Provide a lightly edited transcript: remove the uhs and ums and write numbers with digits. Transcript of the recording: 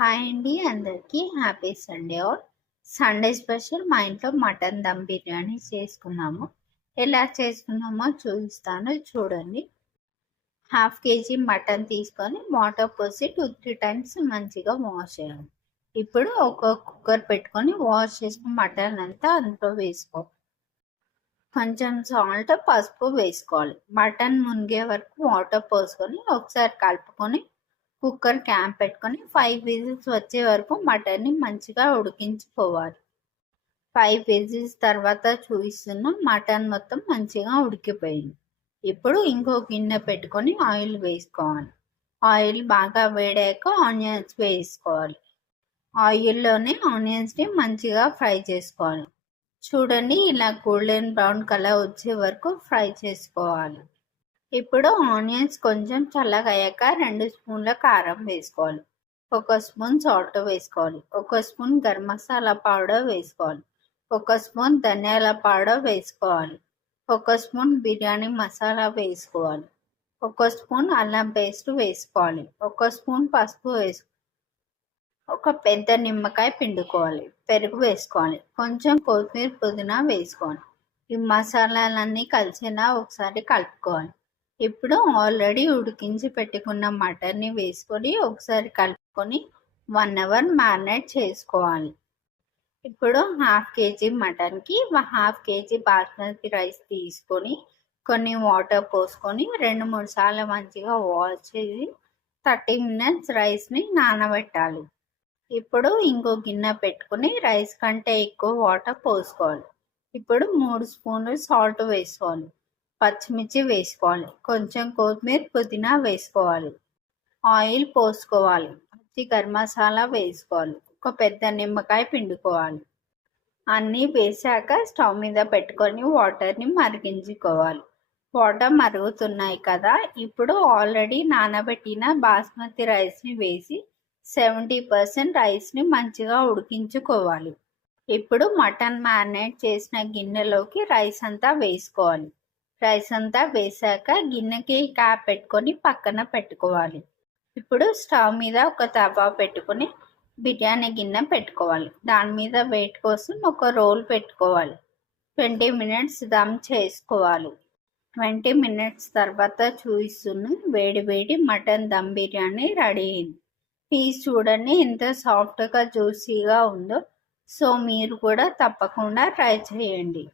Hi అండి, అందరికీ happy Sunday all. Sunday special మా ఇంట్లో మటన్ దమ్ బిర్యానీ చేసుకున్నాము. ఎలా చేసుకున్నామో చూపిస్తాను, చూడండి. 1/2 kg మటన్ తీసుకొని వాటర్ పోసి 2-3 టైమ్స్ మంచిగా వాష్ చేయాలి. ఇప్పుడు ఒక కుక్కర్ పెట్టుకొని వాష్ చేసిన మటన్ అంతా అందులో వేసుకోవాలి. కొంచెం సాల్ట్, పసుపు వేసుకోవాలి. మటన్ మునిగే వరకు వాటర్ పోసుకొని ఒకసారి కలుపుకొని కుక్కర్ క్యాప్ పెట్టుకొని 5 విజిల్స్ వచ్చే వరకు మటన్ని మంచిగా ఉడికించుకోవాలి. 5 విజిల్స్ తర్వాత చూపిస్తున్న మటన్ మొత్తం మంచిగా ఉడికిపోయింది. ఇప్పుడు ఇంకో గిన్నె పెట్టుకొని ఆయిల్ వేసుకోవాలి. ఆయిల్ బాగా వేడాక ఆనియన్స్ వేసుకోవాలి. ఆయిల్లోనే ఆనియన్స్ని మంచిగా ఫ్రై చేసుకోవాలి. చూడండి, ఇలా గోల్డెన్ బ్రౌన్ కలర్ వచ్చే వరకు ఫ్రై చేసుకోవాలి. ఇప్పుడు ఆనియన్స్ కొంచెం చల్లగా అయ్యాక 2 స్పూన్ల కారం వేసుకోవాలి. 1 స్పూన్ సాల్ట్ వేసుకోవాలి. 1 స్పూన్ గరం మసాలా పౌడర్ వేసుకోవాలి. 1 స్పూన్ ధనియాల పౌడర్ వేసుకోవాలి. 1 స్పూన్ బిర్యానీ మసాలా వేసుకోవాలి. 1 స్పూన్ అల్లం పేస్ట్ వేసుకోవాలి. 1 స్పూన్ పసుపు వేసుకోవాలి. ఒక పెద్ద నిమ్మకాయ పిండుకోవాలి. పెరుగు వేసుకోవాలి. కొంచెం కొత్తిమీర, పుదీనా వేసుకోవాలి. ఈ మసాలాలన్నీ కలిసేలా ఒకసారి కలుపుకోవాలి. ఇప్పుడు ఆల్రెడీ ఉడికించి పెట్టుకున్న మటన్ని వేసుకొని ఒకసారి కలుపుకొని 1 అవర్ మ్యారినేట్ చేసుకోవాలి. ఇప్పుడు 1/2 kg మటన్కి 1/2 kg బాస్మతి రైస్ తీసుకొని కొన్ని వాటర్ పోసుకొని 2-3 సార్లు మంచిగా వాష్ చేసి 30 మినిట్స్ రైస్ని నానబెట్టాలి. ఇప్పుడు ఇంకో గిన్నె పెట్టుకుని రైస్ కంటే ఎక్కువ వాటర్ పోసుకోవాలి. ఇప్పుడు 3 స్పూన్లు సాల్ట్ వేసుకోవాలి. పచ్చిమిర్చి వేసుకోవాలి. కొంచెం కొత్తిమీర, పుదీనా వేసుకోవాలి. ఆయిల్ పోసుకోవాలి. పచ్చి గరం మసాలా వేసుకోవాలి. ఒక పెద్ద నిమ్మకాయ పిండుకోవాలి. అన్నీ వేసాక స్టవ్ మీద పెట్టుకొని వాటర్ని మరిగించుకోవాలి. వాటర్ మరుగుతున్నాయి కదా, ఇప్పుడు ఆల్రెడీ నానబెట్టిన బాస్మతి రైస్ని వేసి 70% రైస్ని మంచిగా ఉడికించుకోవాలి. ఇప్పుడు మటన్ మ్యారినేట్ చేసిన గిన్నెలోకి రైస్ అంతా వేసుకోవాలి. రైస్ అంతా వేసాక గిన్నెకి క్యాప్ పెట్టుకొని పక్కన పెట్టుకోవాలి. ఇప్పుడు స్టవ్ మీద ఒక తవా పెట్టుకొని బిర్యానీ గిన్నె పెట్టుకోవాలి. దాని మీద వెయిట్ కోసం ఒక రోల్ పెట్టుకోవాలి. 20 మినిట్స్ దమ్ చేసుకోవాలి. 20 మినిట్స్ తర్వాత చూపిస్తున్న వేడి వేడి మటన్ దమ్ బిర్యానీ రెడీ అయింది. పీస్ చూడండి ఎంత సాఫ్ట్గా జ్యూసీగా ఉందో. సో మీరు కూడా తప్పకుండా ట్రై చేయండి.